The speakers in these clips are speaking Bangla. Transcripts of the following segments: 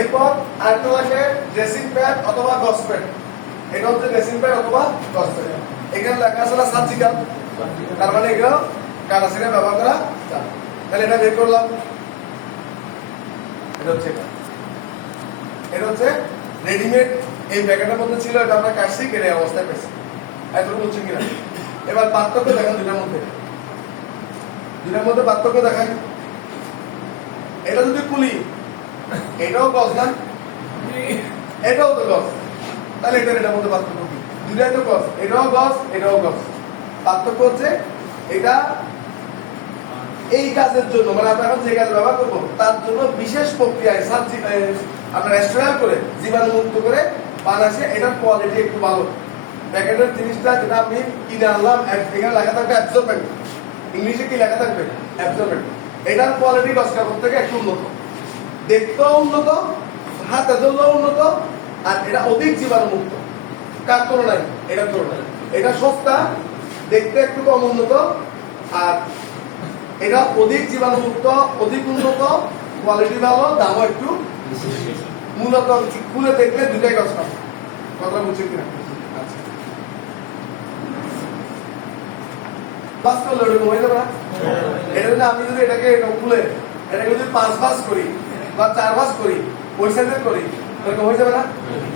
এরপর আরেকটা থাকে ড্রেসিং প্যাড অথবা গজ প্যাড। এটা হচ্ছে ড্রেসিং প্যাড অথবা গজ প্যাড। এখানে লেখা আছে না সার্জিক্যাল, তার মানে এগুলো কাটা ছেড়ে ব্যবহার করা যায়। তাহলে এটা বের করলাম। এটা হচ্ছে রেডিমেড, এই প্যাকেটের মধ্যে ছিল, এটা আমরা কাটছি, কেটে অবস্থায় পেয়েছি। এতটুকু বুঝছেন কিনা? এবার পার্থক্য দেখেন দুটার মধ্যে পার্থক্য দেখেন। এটা যদি খুলি, এটাও গজ না, এটাও তো গজ, তাহলে এটার মধ্যে পার্থক্য কি? দুটাই তো গজ, এটাও গজ, এটাও গজ। পার্থক্য হচ্ছে এটা এই কাজের জন্য, মানে আমরা এখন যে কাজ ব্যবহার করবো তার জন্য বিশেষ প্রক্রিয়ায় আমরা রেস্টোরেন্ট করে জীবাণুমুক্ত করে বানাচ্ছে। এটার কোয়ালিটি একটু ভালো। প্যাকেটের জিনিসটা যেটা আমি কিনে আনলাম, এখানে লেখা থাকবে অ্যাবজর্বেন্ট, ইংলিশে কি লেখা থাকবে? অ্যাবজর্বেন্ট। এটার কোয়ালিটি গজ কাপড় থেকে একটু উন্নত, দেখতেও উন্নত, হাতে ধরলেও উন্নত, আর এটা অধিক জীবাণুমুক্ত। কার তুলনায়? এটার তুলনায় এটা সস্তা, দেখতে একটু কম উন্নত, আর এটা অধিক জীবাণুমুক্ত, অধিক উন্নত, কোয়ালিটি ভালো, দামও একটু মূলত খুলে দেখলে দুটাই গজ কাপড়। কথা বুঝছেন কিনা? বাস করলে ওরকম হয়ে যাবে না? এটা যদি আমি যদি এটাকে খুলে এটাকে যদি 5 ভাঁজ করি বা 4 ভাঁজ করি, ওই সাইজের করি, ওরকম হয়ে যাবে না?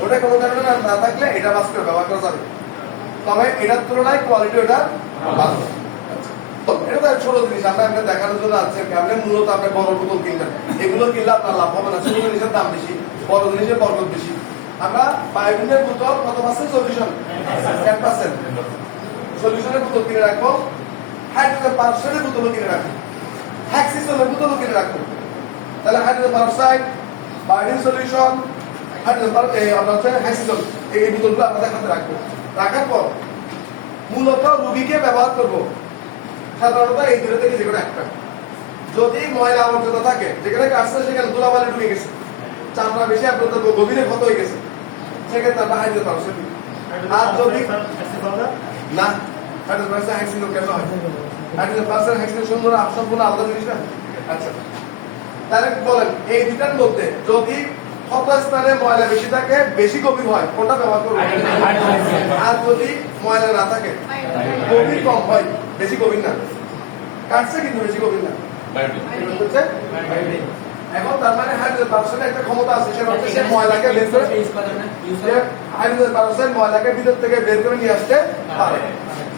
ওটা কোনো কারণে না থাকলে এটা ভাঁজ করে ব্যবহার করা যাবে, তবে এটার তুলনায় কোয়ালিটি ওটা ভালো। এটা তো ছোট জিনিস, আমরা একটা দেখানোর জন্য আছে। আপনি মূলত আপনি বড় বোতল কিনবেন, এগুলো কিনলে আপনার লাভ হবে না। ছোট জিনিসের দাম বেশি, বড় জিনিসের বরকত বেশি। আমরা বায়োডিনের বোতল কত পার্সেন্ট সলিউশন? 10%। সলিউশনের বোতল কিনে রাখবো, হাইড্রোজেন পারঅক্সাইডের বোতলও কিনে রাখবো, হ্যাক্সিসনের বোতলও কিনে রাখবো। তাহলে হাইড্রোজেন পারঅক্সাইড, বায়োডিন সলিউশন, আমরা হচ্ছে হ্যাক্সিসন, এই বোতলগুলো আমাদের হাতে রাখবো। রাখার পর মূলত রোগীকে ব্যবহার করবো সাধারণত এই দুটো থেকে যেকোনো একটা। যদি ময়লা আবর্জনা থাকে, যেখানে কাটছে সেখানে ধুলাবালি ঢুকে গেছে, চামড়া বেশি আপনার গভীরে ক্ষত হয়ে গেছে, সেক্ষেত্রে আমরা হাইড্রোজেন পারঅক্সাইড দিই। আর যদি না, হাইড্রোজেন পারঅক্সাইড হ্যাক্সিসন কেন হয়? হাইড্রোজেন পারঅক্সাইড হ্যাক্সিসন সম্পূর্ণ আলাদা জিনিস না। আচ্ছা, তাহলে বলেন এই দুটার মধ্যে যদি ক্ষত স্থানে ময়লা বেশি থাকে, বেশি গভীর হয়, কোনটা ব্যবহার করবো? আর যদি ময়লা না থাকে, গভীর কম হয়, বেশি গভীর না, কাটছে কিন্তু বেশি গভীর না, এখন তার মানে হাইড্রোজেন পারঅক্সাইডের একটা ক্ষমতা আছে, সেটা হচ্ছে সে ময়লাকে বের করে, হাইড্রোজেন পারঅক্সাইড ময়লাকে ভিতর থেকে বের করে নিয়ে আসতে পারে।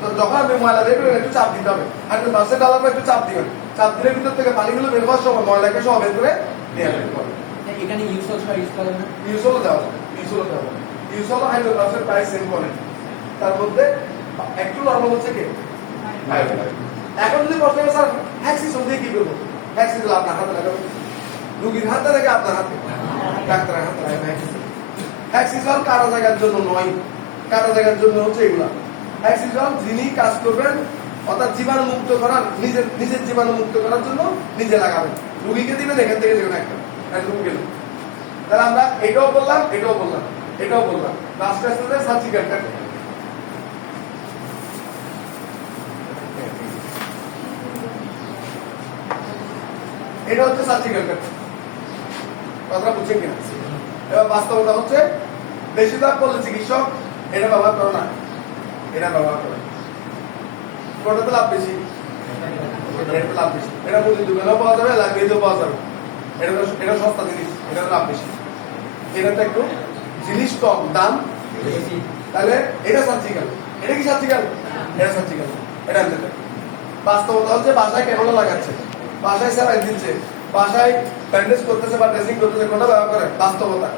তো যখন আপনি ময়লা বের করেন একটু চাপ দিতে হবে, হাইড্রোজেন পারঅক্সাইড ডালার পর একটু চাপ দিবেন, চাপ দিলে ভিতর থেকে পানিগুলো বের হওয়ার সময় ময়লাকে সহ বের করে নিয়ে আসতে পারে। এখানে ইউসল ইউজ করেন না? ইউসল দেওয়া, ইউসল হাইড্রোজেন পারঅক্সাইড প্রায় সেম করে, তার মধ্যে একটু নরমাল হচ্ছে কি। এখন যদি প্রশ্ন করে স্যার হ্যাক্সিসন দিয়ে কি করবো? হ্যাক্সিসন আপনার হাতে লাগাবো, রুগীর হাতে রেখে আপনার হাতে, ডাক্তারের হাতে লাগাবে। হ্যাক্সিসন কাটা জায়গার জন্য নয়, কাটা জায়গার জন্য হচ্ছে এগুলা। হ্যাক্সিসন যিনি কাজ করবেন, অর্থাৎ জীবাণু মুক্ত করার, নিজের জীবাণু মুক্ত করার জন্য নিজে লাগাবেন, রুগীকে দিবেন এখান থেকে যেখানে একটা একদম গেল। তাহলে আমরা এটাও বললাম, এটাও বললাম, এটাও বললাম। লাস্ট আসলে সার্জিক্যালটা এটা হচ্ছে সার্জিক্যাল কাট। কথাটা বুঝছেন কিনা? এবার বাস্তবতা হচ্ছে বেশিরভাগ বললে চিকিৎসক এটা ব্যবহার করে না, এটা ব্যবহার করে। কোনটাতে লাভ বেশি? এটা লাভ বেশি। এটা মুদির দোকানেও পাওয়া যাবে, লাইব্রেরিতেও পাওয়া যাবে। এটা সস্তা জিনিস, এটা লাভ বেশি। এটাতে একটু জিনিস কম, দাম বেশি। তাহলে এটা সার্জিক্যাল, এটা কি সার্জিক্যাল? এটা সার্জিক্যাল, এটা আনতে। বাস্তবতা হচ্ছে বাসায় কেন লাগাচ্ছে, বাসায় স্যালাইন দিচ্ছে, বাসায় ব্যান্ডেজ করতেছে বা ড্রেসিং করতেছে, কোনটা ব্যবহার করে? বাস্তবতা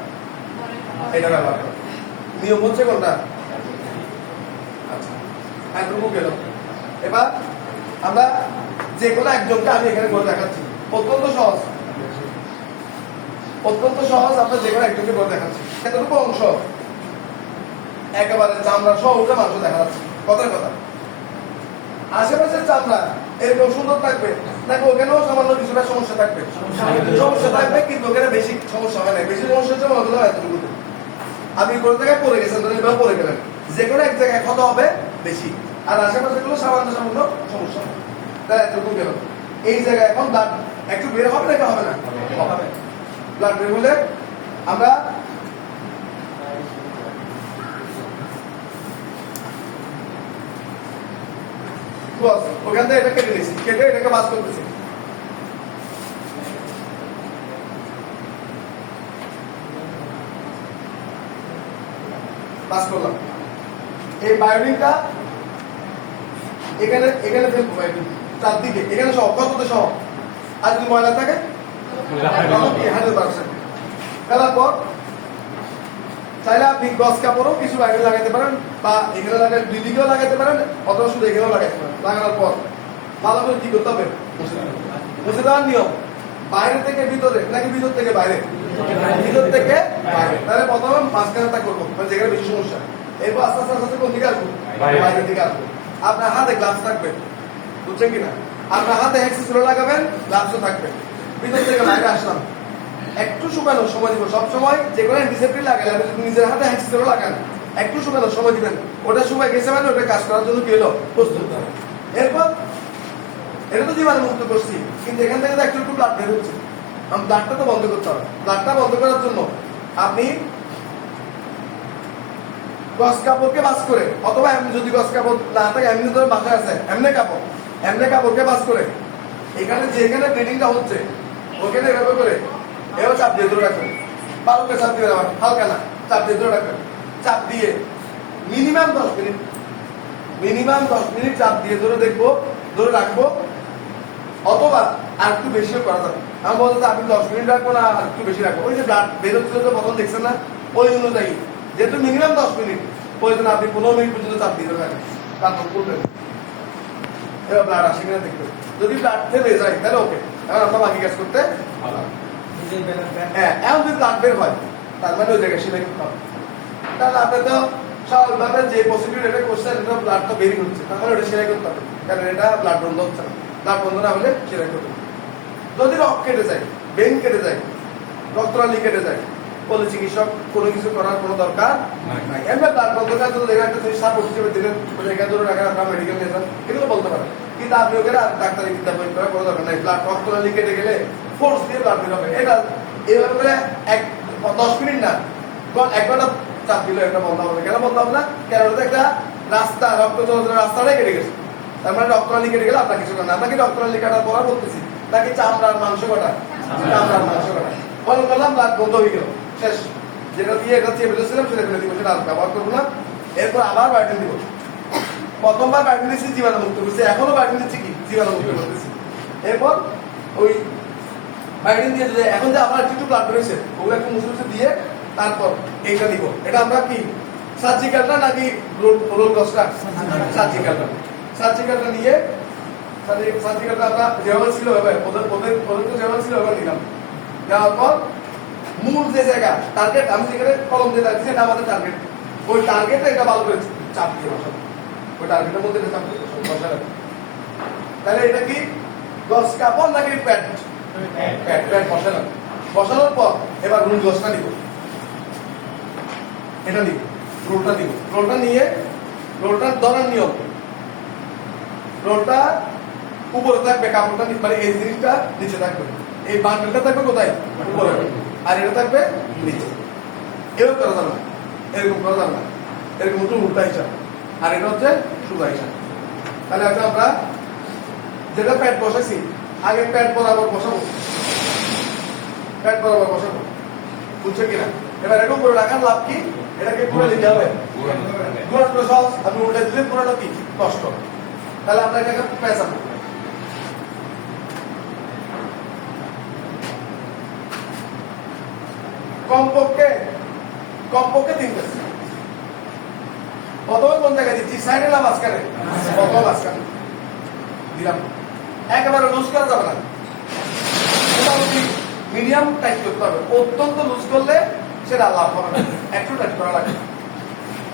এটা ব্যবহার করে। নিয়ম হচ্ছে কোনটা? আচ্ছা, এতটুকু গেল। এবার আমরা যে কোনো একজনকে আমি এখানে করে দেখাচ্ছি, অত্যন্ত সহজ, অত্যন্ত সহজ। আমরা যে কোনো একজনকে করে দেখাচ্ছি, এতটুকু অংশ একেবারে চামড়া সহ উঠে মাংস দেখা যাচ্ছে। কথার কথা, আশেপাশের চামড়া এরকম সুন্দর থাকবে, নাকি ওখানেও সামান্য কিছুটা সমস্যা থাকবে? সমস্যা থাকবে, কিন্তু ওখানে বেশি সমস্যা হয় না। বেশি সমস্যা হচ্ছে মনে হলো এতটুকু। আপনি কোনো জায়গায় পড়ে গেছেন, এবার পড়ে গেলেন, যে কোনো এক জায়গায় ক্ষত হবে বেশি, আর আশেপাশে গুলো সামান্য সামান্য সমস্যা হবে, তাহলে এতটুকু গেল। এই জায়গায় এখন ব্লাড একটু বের হবে নাকি হবে না? হবে। ব্লাড বের হলে আমরা ওখান থেকে এটা কেটে নিয়েছি, কেটে এটাকে বাস করতেছি। বাস করলাম। এই বায়োডিনটা এখানে এখানে ফেলবো, বায়োডিন চারদিকে এখানে সহ কততে সহ, আর যদি ময়লা থাকে 100% ফেলার পর চাইলে আপনি গস কাপড়ও কিছু বাইরে লাগাতে পারেন, বা এখানে লাগাই দুই দিকেও লাগাতে পারেন, অথবা শুধু এখানেও লাগাতে পারেন। লাগানোর পর ভালো করে কি করতে হবে, মুছে দেওয়ার নিয়ম। বাইরে থেকে ভিতরে নাকি ভিতর থেকে বাইরে? ভিতর থেকে বাইরে। তাহলে প্রথমে মাঝখানেটা করবো, মানে যেখানে বেশি সমস্যা। এরপর আস্তে আস্তে আস্তে কোন দিকে আসবো, বাইরের দিকে আসবো। আপনার হাতে গ্লাভস থাকবে, বুঝছেন কিনা? আপনার হাতে হেক্সিসিলো লাগাবেন, গ্লাভসও থাকবে। ভিতর থেকে বাইরে আসলাম, একটু শুকানোর সময় দিব। সবসময় যে কোনো অ্যান্টিসেপ্টিক লাগালে আপনি যদি নিজের হাতে হেক্সিসিলো লাগান, একটু শুকানোর সময় দিবেন। ওটা শুকায় গেছে মানে ওটা কাজ করার জন্য কি হলো, প্রস্তুত হবে। এরপর এটা তো জীবাণু মুক্ত করছি, কিন্তু এখান থেকে তো একটু একটু ব্লাড বের হচ্ছে। ব্লাডটা তো বন্ধ করতে হবে। ব্লাডটা বন্ধ করার জন্য আপনি গস কাপড়কে বাস করে, অথবা যদি গস কাপড় না থাকে এমনি তো বাসায় আছে এমনি কাপড়কে বাস করে এখানে যেখানে ব্লিডিংটা হচ্ছে ওখানে এভাবে করে এভাবে চাপ দিয়ে ধরে রাখবেন। ভালো করে চাপ দিয়ে রাখবেন, হালকা না, চাপ দিয়ে ধরে রাখবেন। চাপ দিয়ে মিনিমাম 10 মিনিট চাপ দিয়ে ধরে রাখবো, অথবা আর একটু বেশিও করা যাবে। আমি বলতে আপনি 10 মিনিট রাখবো না আর একটু বেশি রাখবো। ওই যে ব্লাড বের হচ্ছিল তো প্রথম দেখছেন না, ওই অনুযায়ী যেহেতু মিনিমাম 10 মিনিট প্রয়োজন, আপনি 15 মিনিট পর্যন্ত চাপ দিয়ে রাখেন, তারপর করবেন। এবার ব্লাড আসে কিনা দেখবেন। যদি ব্লাড থেমে যায় তাহলে ওকে, এখন আমরা বাকি কাজ করতে হ্যাঁ। এখন যদি ব্লাড বের হয় তার মানে ওই জায়গায় সেলাই করতে হবে। তাহলে আপনি তো স্বাভাবিকভাবে যে প্রসিডিউর এটা করছেন, এটা ব্লাড তো বেরিয়ে হচ্ছে, তাহলে ওটা সেলাই করতে হবে, কারণ এটা ব্লাড বন্ধ হচ্ছে না। ব্লাড বন্ধ না হলে সেলাই করতে হবে। যদি রক্ত কেটে যায়, ভেইন কেটে যায়, রক্তনালী কেটে যায়, বলে চিকিৎসক কোনো কিছু করার কোনো দরকার নাই। এমনি ব্লাড বন্ধ করার জন্য দেখা একটা জিনিস সাপোর্ট হিসেবে দিলেন, এখানে ধরে রাখেন আপনার মেডিকেল নিয়ে যান, এগুলো বলতে পারেন। কিন্তু আপনি ওকে ডাক্তারি বিদ্যা বই করার কোনো দরকার নাই। ব্লাড রক্তনালী কেটে গেলে ফোর্স দিয়ে ব্লাড বের হবে। এটা এইভাবে করে 10 মিনিট না, 1 ঘন্টা চাপ দিলে এটা বন্ধ হবে। কেন বন্ধ হবে না? কারণ ওটা একটা রাস্তা, রক্ত চলাচলের রাস্তাটাই কেটে গেছে। তার মানে রক্তনালী কেটে গেলে আপনার কিছু না। আপনাকে রক্তনালী কাটার পর বলতেছি নাকি চামড়ার মাংস কাটা, চামড়ার মাংস কাটা বল করলাম, ব্লাড বন্ধ হয়ে গেল, শেষ। যেটা দিয়ে এটা চেপে ফেলেছিলাম সেটা ফেলে দিব, সেটা আর ব্যবহার করবো না। এরপর আবার বায়োটিন দিব। প্রথমবার বায়োটিন দিচ্ছি, জীবাণু মুক্ত করছি, এখনো বায়োটিন দিচ্ছি কি, জীবাণু মুক্ত করতেছি। এরপর ওই বায়োটিন দিয়ে যদি এখন যে আবার একটু ব্লাড বেরোচ্ছে, ওগুলো একটু মুছে দিয়ে তারপর এইটা দিব। এটা আমরা কি সার্জিক্যালটা নাকি রোল কস্টটা? সার্জিক্যালটা নিয়ে সার্জিক্যালটা আমরা যেভাবে ছিল ওদের তো যেভাবে ছিল ওভাবে নিলাম। দেওয়ার পর মূল যে জায়গা টার্গেট, আমি যেখানে কলম দিয়ে রাখছি এটা আমাদের টার্গেট। ওই টার্গেটে এটা ভালো করে চাপ দিয়ে বসাবো, ওই টার্গেটের মধ্যে এটা চাপ দিয়ে বসাবো। তাহলে এটা কি গস কাপড় নাকি প্যাড? প্যাড বসালাম। বসানোর পর এবার রুল গসটা নিব, এটা নিব, রোলটা নিব। রোলটা নিয়ে রোলটার ধরার নিয়ম, রোলটা উপরে থাকবে, কাপড়টা মানে এই জিনিসটা নিচে থাকবে, এই বান্ডেলটা থাকবে কোথায়, উপরে, আর এটা থাকবে নিচে। এরকম করা যাবে না, এরকম করা যাবে না, এরকম হচ্ছে উল্টা হিসাব, আর এটা হচ্ছে সোজা হিসাব। তাহলে এখন আমরা যেটা প্যাড বসাইছি, আগে প্যাড বরাবর বসাবো, প্যাড বরাবর বসাবো, বুঝছো কিনা? এবার এরকম করে রাখার লাভ কি? এটাকে পুরো নিতে হবে, পুরো সহজ। আপনি উল্টে দিলে পুরোটা কি কষ্ট। তাহলে আমরা এটাকে পেঁচাবো, কমপক্ষে 3 পেজ। প্রথমে কোন জায়গায় দিচ্ছি, সাইডে না মাঝখানে? প্রথমে মাঝখানে দিলাম। একেবারে লুজ করা যাবে না, মোটামুটি মিডিয়াম টাইট করতে হবে। অত্যন্ত লুজ করলে সেটা লাভ হবে না, একটু টাইট করা লাগবে।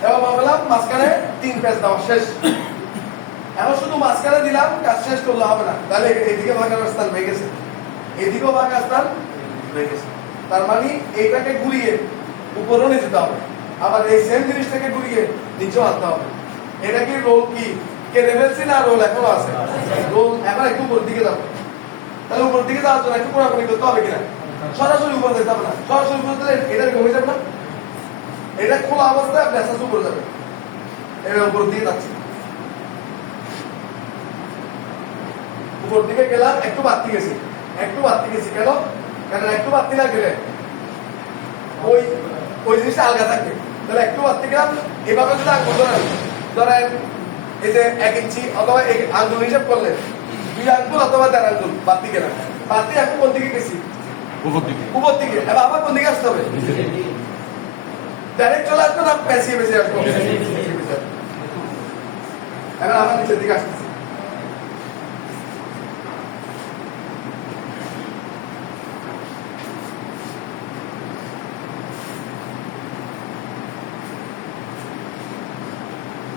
এবার ভাবলাম মাঝখানে 3 পেজ দেওয়া শেষ। এখন শুধু মাঝখানে দিলাম, কাজ শেষ করলে হবে না। তাহলে এদিকে ভাগার স্থান হয়ে গেছে, এদিকেও ভাগার স্থান হয়ে গেছে। তার মানে এইটাকে ঘুরিয়ে উপরেও নিয়ে যেতে হবে, আবার এই সেম জিনিসটাকে ঘুরিয়ে নিচেও আনতে হবে। এটা কি রোল কি কেটে ফেলছি না রোল এখনো আছে? রোল এখন একটু উপরের দিকে যাবে। তাহলে উপরের দিকে যাওয়ার জন্য একটু কোড়াকুড়ি করতে হবে কিনা? সরাসরি উপরে যেতে হবে না, সরাসরি উপরে দিলে এটা হয়ে যাবে না, এটা খোলা অবস্থায় আপনি আস্তে আস্তে উপরে যাবেন, এবার উপর দিয়ে যাচ্ছে, উপর দিকে গেলাম, একটু বাড়তি গেছি, কেন? কারণ একটু বাড়তি না গেলে ওই ওই জিনিসটা আলগা থাকবে। তাহলে একটু বাড়তি গেলাম, এভাবে যদি আঙুল ধরেন এই যে 1 ইঞ্চি অথবা আঙ্গুল হিসাব করলে 2 আঙ্গুল অথবা 1.5 আঙ্গুল বাড়তি গেলাম, বাড়তি এখন কোন দিকে গেছি? উপর দিকে। এবার আবার কোন দিকে আসতে হবে? ডাইরেক্ট চলে আসবে না পেঁচিয়ে আসবো? এবার আমার নিচের দিকে আসতেছি,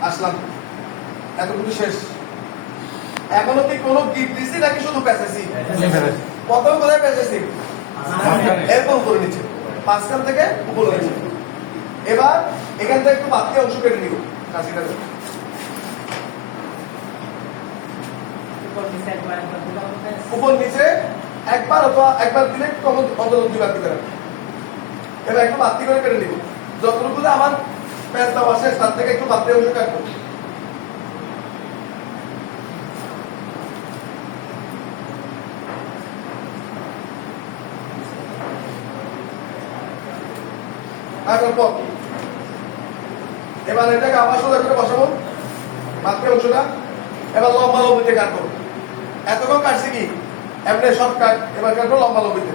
আসলাম, এতটুকু শেষ। এখনো কি কোনো গিফট দিছি নাকি শুধু পেঁচেছি? প্রথম কোথায় পেঁচেছি? এরপর উপরে নিচে, মাঝখান থেকে উপরে নিচে। এবার এখান থেকে একটু বাড়তি অংশ কেটে নিব, কাশিটা উপর নিচে একবার অথবা একবার দিলে অন্তত 2 বার দিতে হবে। এবার একটু বাড়তি করে কেটে নিব, যতটুকু আমার প্যাঁচ দেওয়া শেষ তার থেকে একটু বাড়তি অংশ কাটবো। কাটার পর এবার এটাকে আবার সোজা করে বসাবো, বাড়তি অংশটা। এবার লম্বা লম্বিতে কাটবো, এতক্ষণ কাটছি কি এমনি শর্টকাট, এবার কাটবো লম্বা লম্বিতে।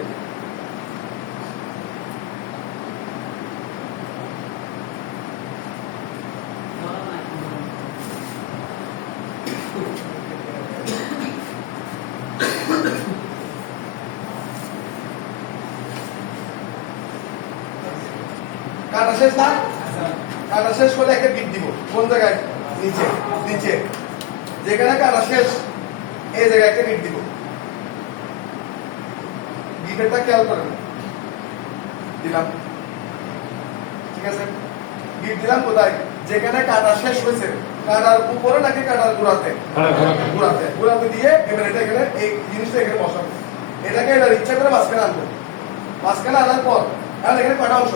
কাটা শেষ না? কাটা শেষ করলে একটা গিট দিব, কোন জায়গায়? নিচে, নিচে যেখানে কাটা শেষ এই জায়গায় একটা গিট দিব। গিটেরটা খেয়াল করেন, দিলাম, ঠিক আছে? গিট দিলাম কোথায়? যেখানে কাটা শেষ হয়েছে, কাটার উপরে নাকি কাটার গোড়াতে? গোড়াতে দিয়ে এবার এটা এখানে এই জিনিসটা এখানে বসাবো। এটাকে এবার ইচ্ছা করে মাঝখানে আনবো, মাঝখানে আনার পর এখন এখানে কটা অংশ?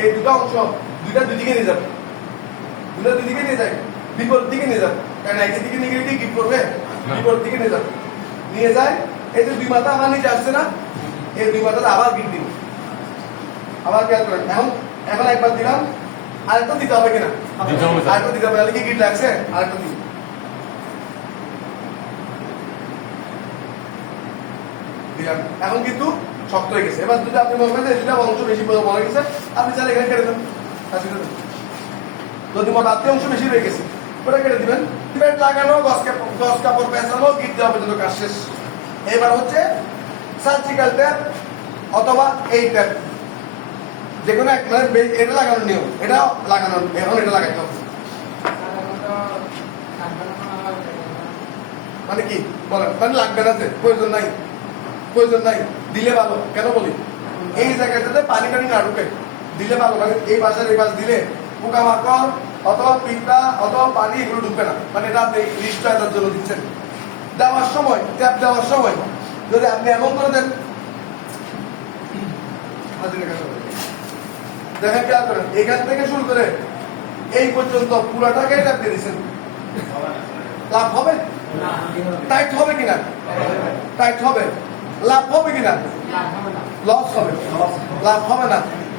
এই দুটো অংশ, দুইটা দুদিকে নিয়ে যাবে, দুদিকে নিয়ে যায়, বিপরীত দিকে নিয়ে যাবে। কারণ একই দিকে নিয়ে গেলে গিট করবে, বিপরীত দিকে নিয়ে যাবে, নিয়ে যায়। এই যে 2 মাথা আমার নিচে আসছে না, এই 2 মাথাতে আবার গিট দিব। আবার খেয়াল করেন, এখন একবার দিলাম, আরেকটা দিতে হবে কিনা? আরেকটা দিতে হবে, তাহলে কি গিট লাগছে? আরেকটা দিব, দিলাম। এখন কিন্তু শক্ত হয়ে গেছে। এবার যদি আপনি মনে করেন এটা অংশ বেশি বলে গেছে, আপনি চাইলে এখানে কেটে দেন, যদি বাড়তি অংশ বেশি রয়ে গেছে ওটা কেটে দিবেন। সিমেন্ট লাগানো, গস কাপড় পেঁচানো, গিট দেওয়া পর্যন্ত কাজ শেষ। এবার হচ্ছে সার্জিক্যাল ট্যাপ অথবা এই ট্যাপ, যে কোনো এক, মানে এটা লাগানোর নিয়ম, এটা লাগানোর, এখন এটা লাগাইতে হবে। মানে কি বলেন? মানে লাগবে না, প্রয়োজন নাই, দিলে ভালো। কেন বলি? এই জায়গাটাতে পানি না ঢুকে দিলে ভালো, মানে এই পাশের এই পাশ দিলে পোকামাকড় অথবা পিঁপড়া অথবা পানি এগুলো ঢুকবে না। মানে এটা আপনি নিশ্চয়তার জন্য দিচ্ছেন। দেওয়ার সময়, ট্যাপ দেওয়ার সময় যদি আপনি এমন করে দেন, দেখেন খেয়াল করেন, এখান থেকে শুরু করে এই পর্যন্ত পুরাটাকে ট্যাপ দিয়ে দিচ্ছেন, লাভ হবে? টাইট হবে কিনা? টাইট হবে। লাভ হবে কিনা? লস হবে। লাভ হবে না,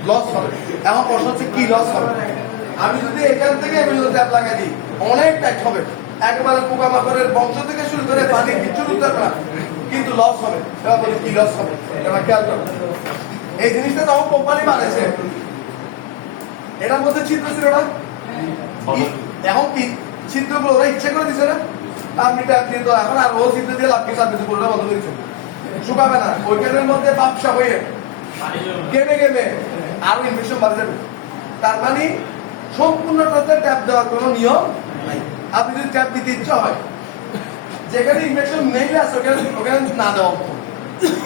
লস হবে। এখন প্রশ্ন হচ্ছে কি লস হবে? আমি যদি এখান থেকে ট্যাপ লাগাই দিই, অনেক টাইট হবে, একেবারে পোকামাকড়ের বংশ থেকে শুরু করে পানি কিছু ঢুকতে পারে না, কিন্তু লস হবে। এবার বলি কি লস হবে? এবার খেয়াল করো, এই জিনিসটা তখন কোম্পানি বানাইছে, এটার মধ্যে ছিদ্র ছিল না, এখন কি ছিদ্রগুলো ওরা ইচ্ছে করে দিচ্ছে না? আপনি ট্যাপ দিয়ে তো এখন আর ও ছিদ্র দিয়ে লাভ কিছু আপনি পুরোটা বন্ধ করেছেন, শুকাবে না, ওইখানের মধ্যে বাপসা হয়ে গেমে আরো ইনফেকশন বাড়ে যাবে। তার মানে সম্পূর্ণটাতে ট্যাপ দেওয়ার কোনো নিয়ম নাই। আপনি যদি ট্যাপ দিতে ইচ্ছা হয়, যেখানে ইনফেকশন নেই আছে ওখানে না দেওয়া,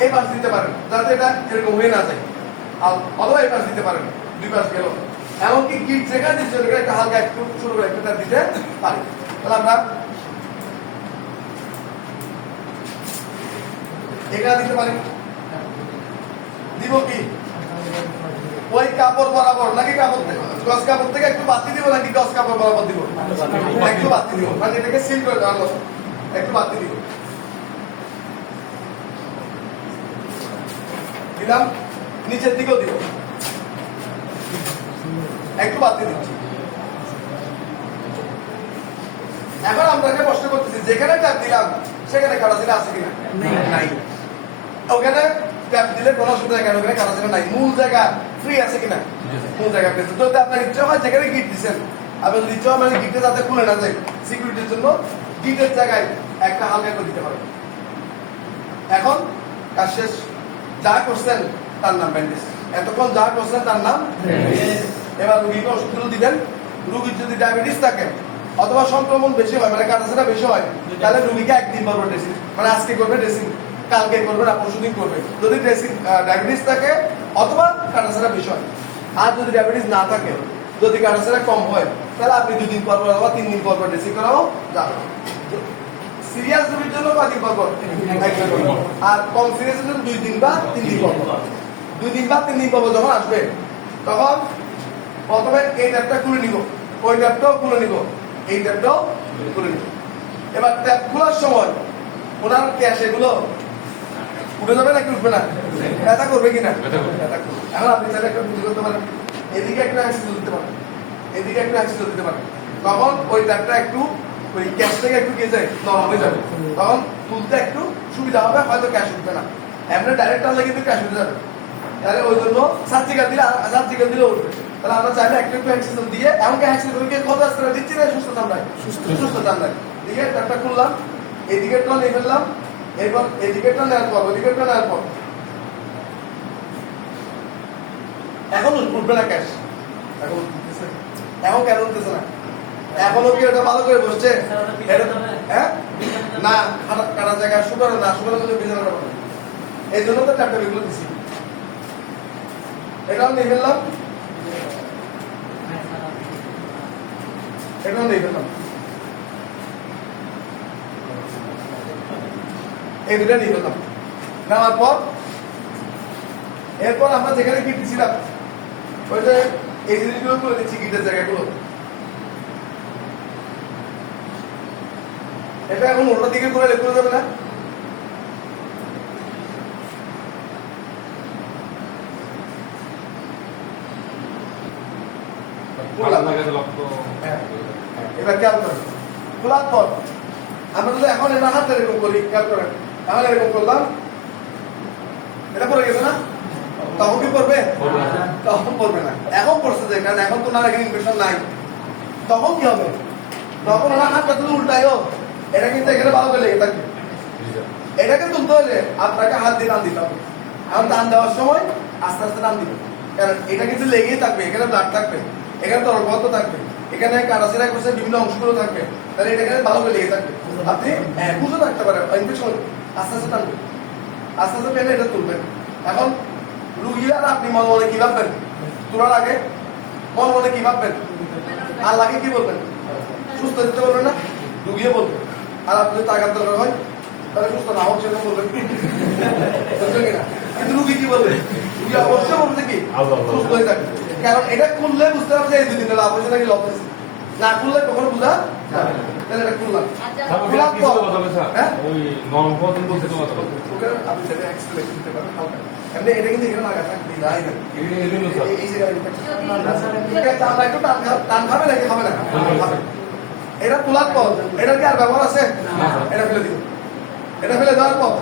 এই পাশ দিতে পারেন যাতে এটা এরকম হয়ে না যায়, অথবা এই পাশ দিতে পারেন, 2 পাশ গেল। এমনকি কিট যেখানে দিচ্ছে ওখানে একটা হালকা একটু শুরু করে একটু ট্যাপ দিতে পারি। তাহলে আমরা এখানে দিতে পারি, দিব কি ওই কাপড় বরাবর নাকি গস কাপড় থেকে একটু বাতি দিব নাকি গস কাপড় বরাবর দিব একটু বাতি দিব মানে এটাকে সিল করে দেওয়ার মতো একটু বাতি দিব দিলাম নিচের দিকেও দিব একটু বাতি দিচ্ছি এখন আপনাকে প্রশ্ন করতেছি যেখানে ট্যাপ দিলাম সেখানে কাটাছিলা আছে কিনা নাই ওখানে ট্যাপ দিলে কোনো অসুবিধা কেন ওখানে কাটাছিলা নাই মূল জায়গা ফ্রি আছে কিনা মূল জায়গা পেয়েছে যদি আপনার ইচ্ছা হয় যেখানে গিট দিচ্ছেন আপনি যদি ইচ্ছা হয় মানে গিটে যাতে খুলে না যায় সিকিউরিটির জন্য গিটের জায়গায় একটা হালকা করে দিতে পারেন এখন কাজ শেষ যা করছেন তার নাম ব্যান্ডেজ এতক্ষণ যা করছেন তার নাম এবার রুগীকে ওষুধগুলো দিবেন রুগীর যদি ডায়াবেটিস থাকে অথবা সংক্রমণ বেশি হয় মানে কাটাছেটা বেশি হয় তাহলে রুগীকে একদিন করবে ড্রেসিং মানে আজকে করবে ড্রেসিং কালকে করবে না পরশুদিন করবে যদি ড্রেসিং ডায়াবেটিস থাকে অথবা কাটাছেটা বেশি হয় আর যদি ডায়াবেটিস না থাকে যদি কাটাছেটা কম হয় তাহলে আপনি 2 দিন পর অথবা 3 দিন পর ড্রেসিং করাও যাবে সিরিয়াস রোগীর জন্য কয়দিন পর আর কম সিরিয়াসের জন্য 2 দিন বা 3 দিন পর 2 দিন বা 3 দিন পর যখন আসবে তখন প্রথমে এই ট্যাপটা খুলে নিব ওই ট্যাপটাও খুলে নিব এই ট্যাপটাও খুলে নিব এবার ট্যাপ খোলার সময় ওনার ক্যাশ এগুলো উঠে যাবে নাকি উঠবে না ব্যথা করবে কিনা ব্যথা করবে এখন আপনি চাইলে একটা বুঝে করতে পারেন এদিকে একটা অ্যাক্সিস দিতে পারেন এদিকে একটা অ্যাক্সিস দিতে পারেন তখন ওই ট্যাপটা একটু ওই ক্যাশ থেকে একটু গিয়ে যায় নরম হয়ে যাবে তখন তুলতে একটু সুবিধা হবে হয়তো ক্যাশ উঠবে না এমনি ডাইরেক্ট টানলে কিন্তু ক্যাশ উঠে যাবে তাহলে ওই জন্য সার্জিক্যাল দিলে উঠবে তাহলে আমরা চাইলে একটু অ্যাক্সিস দিয়ে এমনকি অ্যাক্সিস দিয়ে কত আসতে দিচ্ছি না সুস্থ চামড়ায় সুস্থ চামড়ায় দিয়ে ট্যাপটা খুললাম এদিকে টা নিয়ে ফেললাম এরপর এদিকে টা নেওয়ার পর ওদিকে টা নেওয়ার পর এখন উঠবে না ক্যাশ এখন উঠতেছে এখন কেন উঠতেছে না এখনো কি ওটা ভালো করে বসছে হ্যাঁ না কাটা জায়গা শুকানো না শুকানো জন্য বিছানা করবো এই জন্য তো ট্যাপটা এগুলো দিচ্ছি এটাও নিয়ে ফেললাম এটাও নিয়ে ফেললাম এই দুটা নিয়ে ফেললাম নেওয়ার পর এরপর আমরা যেখানে গিট দিচ্ছিলাম ওই যে এই জিনিসগুলো করে দিচ্ছি গিটের জায়গাগুলো এটা এখন উল্টো দিকে করে লেখা যাবে না এবার খেয়াল করেন খোলার পর আমরা যদি এখন এটা হাতে এরকম করি খেয়াল করেন তাহলে এরকম করলাম এটা পড়ে গেছে না তখন কি করবে তখন পড়বে না এখন পড়ছে যে কারণ এখন তো না ইনফেকশন নাই তখন কি হবে তখন ওরা হাতটা যদি উল্টায়ও এটা কিন্তু এখানে ভালো করে লেগে থাকবে এটাকে তুলতে হলে আপনাকে হাত দিয়ে টান দিতে হবে এখন টান দেওয়ার সময় আস্তে আস্তে টান দিবে কারণ এটা কিন্তু লেগেই থাকবে এখানে ব্লাড থাকবে এখানে তরল থাকবে এখানে কাটাছেড়া করছে বিভিন্ন অংশগুলো থাকবে তাহলে এটা এখানে ভালো করে লেগে থাকবে আপনি বুঝে থাকতে পারেন ইনফেকশন আস্তে আস্তে টানবেন আস্তে আস্তে টেনে এটা তুলবেন এখন রুগী আর আপনি মনে মনে কি ভাববেন তোলার আগে মনে মনে কি ভাববেন আল্লাহকে কি বলবেন সুস্থ দিতে বলবেন না রুগীও বলবেন আর আপনি যদি টাকার দরকার হয় তাহলে সুস্থ না হোক সেটা বলবেন কিন্তু রুগী কি বলবে রুগী অবশ্যই বলবে কি সুস্থ হয়ে থাকবে কারণ এটা খুললে বুঝতে পারবে যে এই 2 দিন লাভ হয়েছে নাকি লস হয়েছে না খুললে কখনো বুঝা যাবে না তাহলে এটা খুললাম ওই নরম পর্যন্ত বলতে কথা বলতে ওকে আপনি সেটা এক্সপ্লেইন করতে পারেন হালকা এমনি এটা কিন্তু এখানে লাগা থাকবে নাই না এই যে এটা আমরা একটু টান খাবে নাকি খাবে না খাবে এটা খোলার পর এটা কি আর ব্যবহার আছে এটা ফেলে দিব এটা ফেলে দেওয়ার পর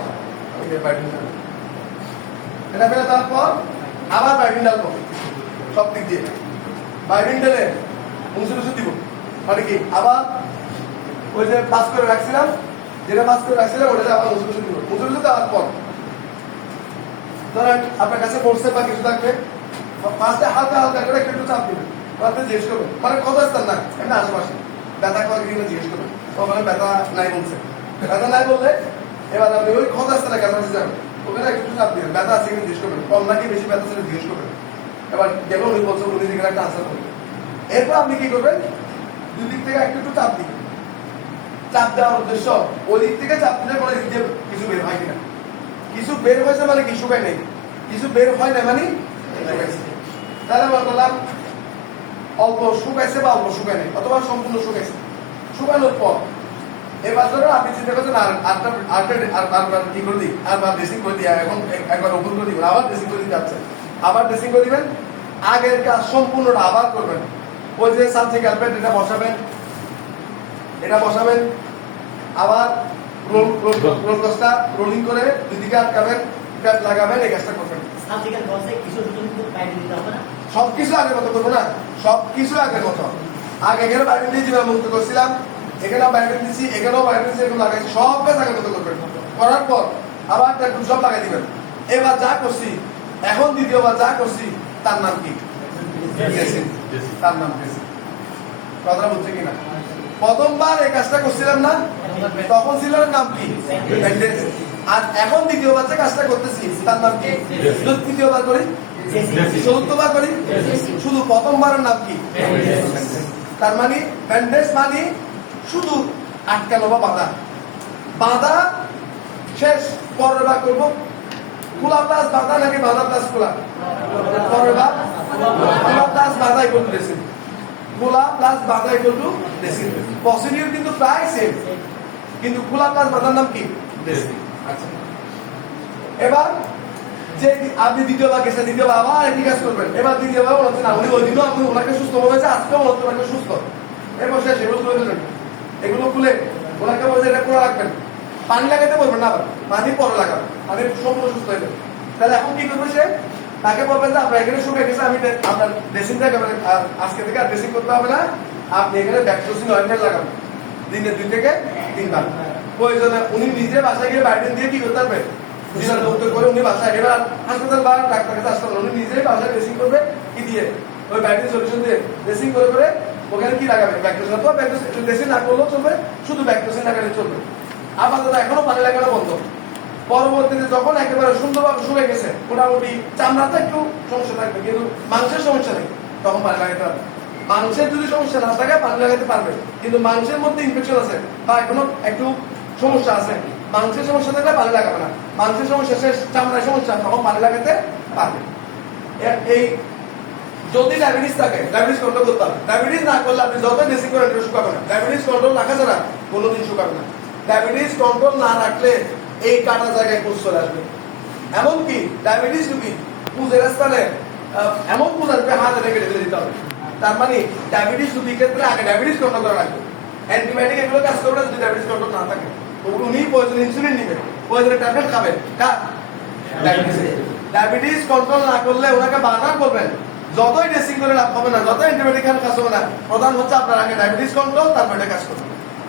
এটা ফেলে দেওয়ার পর আবার বাইডিং ডালবো সব দিক দিয়ে বাইডিং ঢেলে মুছে দিব মানে কি আবার ওই যে পাস করে রাখছিলাম যেটা পাস করে রাখছিলাম ওটা আবার মুছে দিব মুছে দেওয়ার পর ধরেন আপনার কাছে পড়ছে বা কিছু থাকবে পাশে হালকা হালকা করে একটু চাপ দিবেন তাতে জিজ্ঞেস করবেন মানে কত স্থান না একটা আশেপাশে ব্যথা করে কিনা জিজ্ঞেস করবেন ওখানে ব্যথা নাই বলছে ব্যথা নাই বললে এবার আপনি ওই কত স্থানে কাছাকাছি যাবেন ওখানে একটু চাপ দিবেন ব্যথা আছে কিনা জিজ্ঞেস করবেন কম নাকি বেশি ব্যথা আছে জিজ্ঞেস করবেন এবার গেল উনি বলছে উনি দিকে একটা আনসার করবেন এরপর আপনি কি করবেন 2 দিক থেকে একটু চাপ দিবেন চাপ দেওয়ার উদ্দেশ্য ওই দিক থেকে চাপ দিলে কোনো দিক দিয়ে কিছু বের হয় কিনা কিছু বের হয়েছে মানে কি শুকায় নেই কিছু বের হয় না মানে শুকাইছে। তাহলে আমরা বললাম অল্প শুকাইছে বা অল্প শুকায়নি অথবা সম্পূর্ণ শুকাইছে। শুকানোর পর এবার ধরো আপনি চিন্তা করছেন আরেকবার কি করে দিই, আরবার ড্রেসিং করে দিই, এখন একবার ওপেন করে দিবেন, আবার ড্রেসিং করে দিতে যাচ্ছেন, আবার ড্রেসিং করে দিবেন, আগের কাজ সম্পূর্ণটা আবার করবেন। ওই যে সাবজেক্ট কার্পেট এটা বসাবেন, আবার রোল কস্টটা রোলিং করে দুদিকে আটকাবেন, প্যাড লাগাবেন, এই কাজটা করবেন। সাবজেক্ট বলতে কিছু কিন্তু বাইরে দিতে হবে না, সবকিছু আগের মতো করবো না, সবকিছু আগের মতো। আগে এখানে বাইরে দিয়ে জীবন মুক্ত করছিলাম, এখানেও বাইরে দিচ্ছি, এখানেও বাইরে দিচ্ছি, এগুলো লাগাইছি, সব কাজ আগের মতো করবেন। করার পর আবার সব লাগাই দিবেন। এবার যা করছি, এখন দ্বিতীয়বার যা করছি তার নাম কি? তার নাম ড্রেসিং। কথা বুঝছে কিনা? প্রথমবার এই কাজটা করছিলাম না, তখন ছিল নাম কি? ব্যান্ডেজ। আর এখন দ্বিতীয়বার যে কাজটা করতেছি তার নাম কি? তৃতীয়বার করি, চতুর্থবার করি, শুধু প্রথমবারের নাম কি? তার মানে ব্যান্ডেজ মানে শুধু আটকানো বা বাঁধা শেষ। পরের বার করবো খোলা প্লাস বাঁধা নাকি বাঁধা প্লাস খোলা? পরের বার খোলা প্লাস বাঁধাই করবো ড্রেসিং, খোলা প্লাস বাঁধাই করবো ড্রেসিং। প্রসিডিউর কিন্তু প্রায় সেম, কিন্তু খোলা প্লাস বাঁধার নাম কি? ড্রেসিং। আচ্ছা, এবার যে আপনি দ্বিতীয়বার গেছে, দ্বিতীয়বার আবার একই কাজ করবেন। এবার দ্বিতীয়বার বলছে না, উনি ওই দিনও আপনি ওনাকে সুস্থ বলেছে, আজকেও ওনাকে সুস্থ। এরপর শেষ, এগুলো খুলে দেবেন, এগুলো খুলে ওনাকে বলছে এটা করে রাখবেন। পানি লাগাতে বলবেন না, আবার পানি পরে লাগাবেন, পানি সম্পূর্ণ সুস্থ হয়ে যাবে। তাহলে এখন কি করবে সে? তাকে বলবেন যে আপনার এখানে শুকিয়ে গেছে, আমি আপনার ড্রেসিংটা আজকে থেকে আর ড্রেসিং করতে হবে না, আপনি এখানে ব্যাকটোসিন অয়েন্টমেন্ট লাগাবেন দিনে 2 থেকে 3 বার। প্রয়োজনে উনি নিজে বাসায় গিয়ে বাইরে দিয়ে কি করতে পারবে? ডিনার ডক্টর করে উনি বাসায়, এবার হাসপাতাল বা ডাক্তার কাছে আসতে পারবেন, উনি নিজেই বাসায় ড্রেসিং করবে কি দিয়ে? ওই ব্যাকটেরিয়া সলিউশন দিয়ে ড্রেসিং করে ওখানে কি লাগাবে? ব্যাকটোসিন। অথবা ড্রেসিং না করলেও চলবে, শুধু ব্যাকটোসিন লাগালে চলবে। আপাতত এখনো পানি লাগানো বন্ধ। পরবর্তীতে যখন একেবারে সুন্দরভাবে শুকিয়ে গেছে, মোটামুটি চামড়াতে একটু সমস্যা থাকবে কিন্তু মাংসের সমস্যা নেই, তখন পানি লাগাতে পারবে। মাংসের যদি সমস্যা না থাকে পানি লাগাতে পারবে, কিন্তু মাংসের মধ্যে ইনফেকশন আছে বা এখনো একটু সমস্যা আছে, মাংসের সমস্যা থাকলে পানি লাগাবে না। মাংসের সমস্যা শেষ, চামড়ার সমস্যা, তখন পানি লাগাতে পারবে। এই যদি ডায়াবেটিস থাকে, ডায়াবেটিস কন্ট্রোল করতে হবে। ডায়াবেটিস না করলে আপনি যত ড্রেসিং করেন এটা শুকাবে না। ডায়াবেটিস কন্ট্রোল রাখা ছাড়া কোনোদিন শুকাবে না। ডায়াবেটিস কন্ট্রোল না রাখলে এই কাটা জায়গায় কোষ চলে আসবে। এমনকি ডায়াবেটিস রোগী পুজের স্থানে এমন পুজ আসবে, হাত রেখে ফেলে দিতে হবে। তার মানে ডায়াবেটিস রোগীর ক্ষেত্রে আগে ডায়াবেটিস কন্ট্রোল করে রাখবে। অ্যান্টিবায়োটিক এগুলো কাজ করবে না যদি ডায়াবেটিস কন্ট্রোল না থাকে। উনি প্রয়োজন ইনসুলিন নেবেন, প্রয়োজনে ট্যাবলেট খাবেন। ডায়াবেটিস কন্ট্রোল না করলে ওনাকে বারবার বলবেন যতই ড্রেসিং করে লাভ হবে না, যতই অ্যান্টিবায়োটিক খান কাজ হবে না। প্রধান হচ্ছে আপনার আগে ডায়াবেটিস কন্ট্রোল, তারপরে এটা কাজ করবে।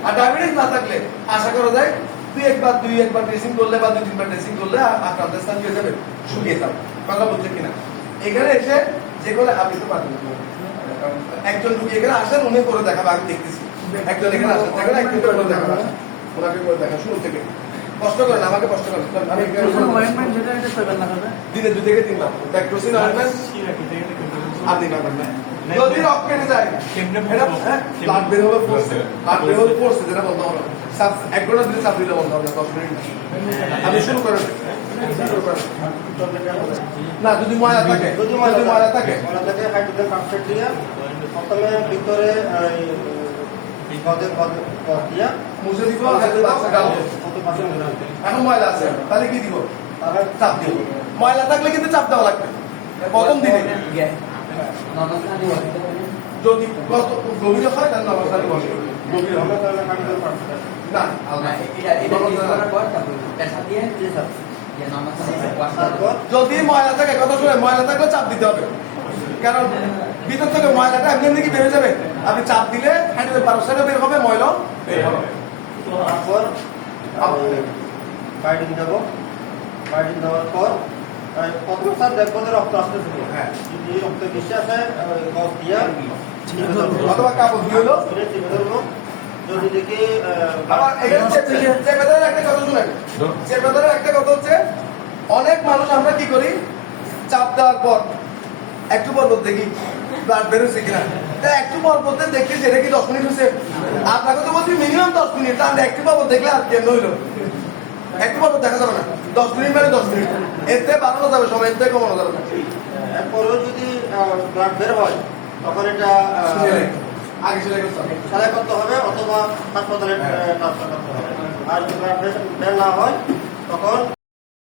আর ডায়াবেটিস না থাকলে আশা করা যায় দুই একবার ড্রেসিং করলে বা 2-3 বার ড্রেসিং করলে আপনার স্থান হয়ে যাবে, শুকিয়ে যাবে। কথা বলছে কিনা? এখানে এসে যেগুলো আপনি তো পারবেন, একজন রুগী এখানে আসেন, উনি করে দেখাবে, আমি দেখতেছি। একজন এখানে আসেন, দেখেন একজন করে দেখাবে, ওনাকে করে দেখা শুরু থেকে। কষ্ট করেন, আমাকে কষ্ট করেন। আমি দিনে 2 থেকে 3 বার ব্যাকটোসিন অয়েন্টমেন্ট আপনি পাবেন না। যদি রক কেটে যায়, ব্লাড বের হবে ফোর্সে, ব্লাড বের হবে ফোর্সে, যেটা বলতে হবে। এক ঘন্টা দিলে চাপ দিলে বন্ধ হবে না, 10 মিনিট। আপনি শুরু করেন না, যদি ময়লা থাকে, হাইড্রোজেন পাম্পসেট দিয়ে প্রথমে ভিতরে মুছে দিব, এখন ময়লা আছে তাহলে কি দিব? চাপ দিব। ময়লা থাকলে কিন্তু চাপ দেওয়া লাগবে প্রথম দিনে। যদি কত গভীর হয় তাহলে নবস্থানে বসে, গভীর হবে তাহলে হাইড্রোজেন পাম্পসেট না যদি ময়লা থাকে, কথা শুনে, ময়লা থাকলে চাপ দিতে হবে, কারণ ভিতর থেকে ময়লাটা এমনি এমনি কি বেড়ে যাবে। আপনি চাপ দিলে হাইড্রোজেন পারক্সাইডও বের হবে, ময়লাও বের হবে। তারপর বাইডিং দেবো, বাইডিং দেওয়ার পর প্রথম স্যার দেখবো যে রক্ত আসতে শুরু। হ্যাঁ, যদি রক্ত বেশি আসে গজ দিয়া অথবা কাপড় দিয়ে হলো টিপে ধরবো। যদি দেখি আবার এখানে চেপে ধরে একটা কথা শুনেন, চেপে ধরে একটা কথা হচ্ছে, অনেক মানুষ আমরা কি করি, চাপ দেওয়ার পর একটু পর দেখি ব্লাড বেরোচ্ছে কিনা, একটু পর দেখি সেটা কি 10 মিনিট হচ্ছে। আপনাকে তো বলছি মিনিমাম 10 মিনিট, তাহলে একটু পর দেখলে আর কেন হইলো, একটু পর দেখা যাবে না। 10 মিনিট মানে 10 মিনিট, এতে বাড়ানো যাবে সময়, এতে কমানো যাবে না। এরপরেও যদি ব্লাড বের হয় তখন এটা আগে সেলাই করতে হবে। সেলাই করতে হবে অথবা হাসপাতালে ট্রান্সফার করতে হবে। আর যদি ব্লাড বের না হয় তখন